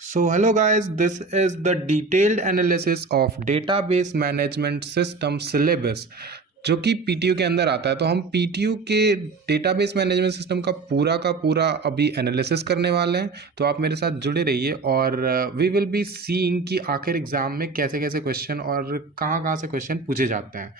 So hello guys, this is the detailed analysis of database management system syllabus जो कि PTU के अंदर आता है। तो हम पीटीयू के डेटाबेस मैनेजमेंट सिस्टम का पूरा अभी एनालिसिस करने वाले हैं। तो आप मेरे साथ जुड़े रहिए और वी विल बी सीइंग कि आखिर एग्जाम में कैसे कैसे क्वेश्चन और कहाँ कहाँ से क्वेश्चन पूछे जाते हैं।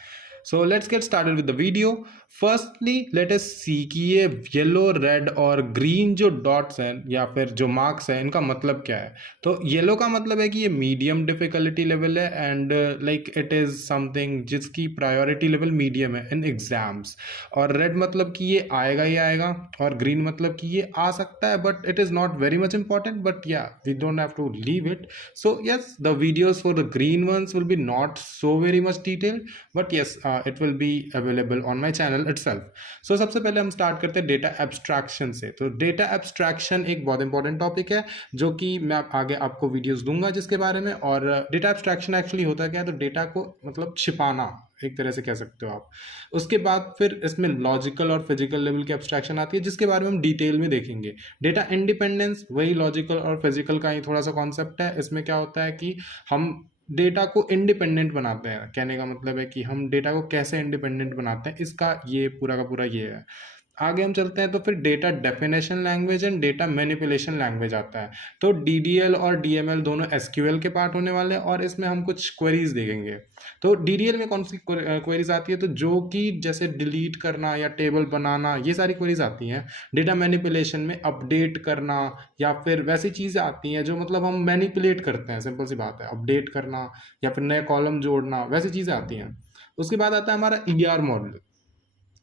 So let's get started with the video. Firstly let us see कि ये येलो, रेड और ग्रीन जो डॉट्स हैं या फिर जो मार्क्स हैं इनका मतलब क्या है। तो येलो का मतलब है कि ये मीडियम डिफिकल्टी लेवल है and like it is something जिसकी प्रायोरिटी लेवल मीडियम है इन एग्जाम्स। और रेड मतलब कि ये आएगा ही आएगा, और ग्रीन मतलब कि ये आ सकता है but it is not very much important, but या we don't have to leave it. So yes, the videos for the green ones will be not so very much detailed, but yes, it will be available on my channel itself. So सबसे पहले हम start करते हैं data abstraction से। तो data abstraction एक बहुत important topic है जो कि मैं आगे आपको वीडियोस दूंगा जिसके बारे में। और डेटा एब्स्ट्रैक्शन एक्चुअली होता क्या है, तो डेटा को मतलब छिपाना एक तरह से कह सकते हो आप। उसके बाद फिर इसमें लॉजिकल और फिजिकल लेवल की एब्स्ट्रैक्शन आती है जिसके बारे में हम डिटेल में देखेंगे। डेटा इंडिपेंडेंस वही लॉजिकल और फिजिकल का ही थोड़ा सा कॉन्सेप्ट है। इसमें क्या होता है कि हम डेटा को इंडिपेंडेंट बनाते हैं। कहने का मतलब है कि हम डेटा को कैसे इंडिपेंडेंट बनाते हैं, इसका ये पूरा का पूरा ये है। आगे हम चलते हैं तो फिर data definition language and data manipulation language आता है। तो डीडीएल और डीएमएल दोनों एसक्यूएल के पार्ट होने वाले हैं और इसमें हम कुछ क्वेरीज देखेंगे। तो डीडीएल में कौन सी क्वेरीज आती है, तो जो कि जैसे डिलीट करना या टेबल बनाना, ये सारी क्वेरीज आती हैं। डेटा मैनिपुलेशन में अपडेट करना या फिर वैसी चीज़ें आती हैं जो मतलब हम मैनिपुलेट करते हैं, सिंपल सी बात है, अपडेट करना या फिर नए कॉलम जोड़ना, वैसी चीज़ें आती हैं। उसके बाद आता है हमारा ईआर मॉडल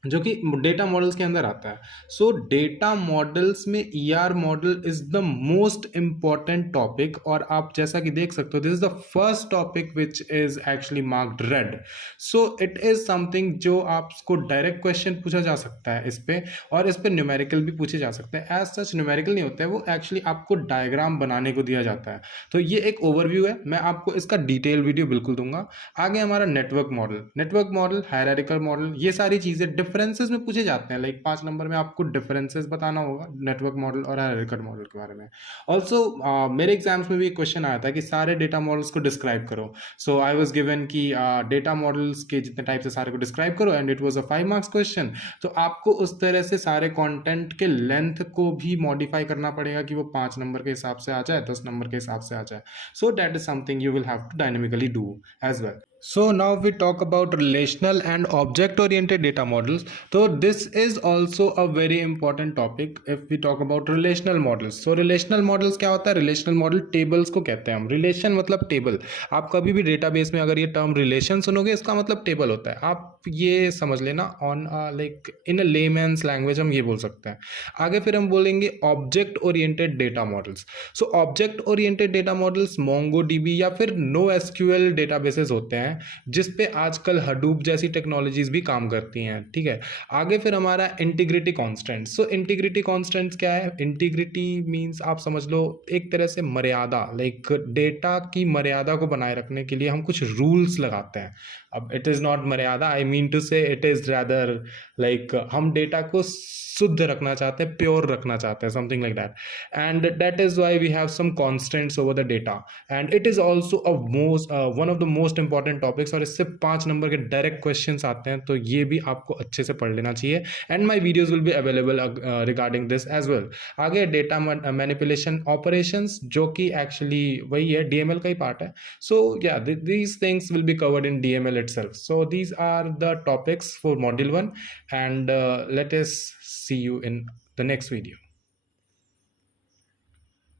जो कि डेटा मॉडल्स के अंदर आता है। सो डेटा मॉडल्स में ER model is the most important topic, और आप जैसा कि देख सकते हो this is the first topic which is actually marked red. So it is something जो आपको डायरेक्ट क्वेश्चन पूछा जा सकता है इस पे, और इस पे न्यूमेरिकल भी पूछे जा सकते हैं। एज सच न्यूमेरिकल नहीं होता है, वो एक्चुअली आपको डायग्राम बनाने को दिया जाता है। तो ये एक ओवरव्यू है, मैं आपको इसका डिटेल वीडियो बिल्कुल दूंगा। आगे हमारा नेटवर्क मॉडल, हायरार्किकल मॉडल, ये सारी चीजें डिफरेंसेस में पूछे जाते हैं। लाइक 5 नंबर में आपको डिफरेंसेस बताना होगा नेटवर्क मॉडल और हायरार्किकल मॉडल के बारे में। ऑल्सो मेरे एग्जाम्स में भी एक क्वेश्चन आया था कि सारे डेटा मॉडल्स को डिस्क्राइब करो। सो आई वाज गिवन कि डेटा मॉडल्स के जितने टाइप्स है सारे को डिस्क्राइब करो, and it was a 5 marks question. तो आपको उस तरह से सारे कंटेंट के लेंथ को भी मॉडिफाई करना पड़ेगा कि वो 5 नंबर के हिसाब से आ जाए, 10 नंबर के हिसाब से आ जाए। So that is something you will have to dynamically do as well. So now we talk about relational and object oriented data models. So this is also a very important topic if we talk about relational models. So relational models क्या होता है, relational model tables को कहते हैं हम। relation मतलब table। आप कभी भी database में अगर ये term relation सुनोगे इसका मतलब table होता है। आप ये समझ लेना on like in a layman's language हम ये बोल सकते हैं। आगे फिर हम बोलेंगे object oriented data models. So object oriented data models MongoDB या फिर NoSQL databases होते हैं जिस पे आजकल हडूप जैसी टेक्नोलॉजीज भी काम करती हैं। ठीक है, आगे फिर हमारा इंटीग्रिटी कॉन्स्टेंट। सो इंटीग्रिटी कॉन्स्टेंट्स क्या है, इंटीग्रिटी मींस आप समझ लो एक तरह से मर्यादा, लाइक डेटा की मर्यादा को बनाए रखने के लिए हम कुछ रूल्स लगाते हैं। अब इट इज़ नॉट मर्यादा, I mean to say it is rather like हम डेटा को शुद्ध रखना चाहते हैं, प्योर रखना चाहते हैं, something like that. And that is why we have some constants over the data, and it is also a most one of the most important topics, और इससे 5 नंबर के डायरेक्ट क्वेश्चन आते हैं। तो ये भी आपको अच्छे से पढ़ लेना चाहिए, and my videos will be available regarding this as well. आगे डेटा मैनिपुलेशन ऑपरेशंस जो कि एक्चुअली वही है, डीएमएल का ही पार्ट है। सो या these things will be covered in DML itself. So these are the topics for module 1, and let us see you in the next video.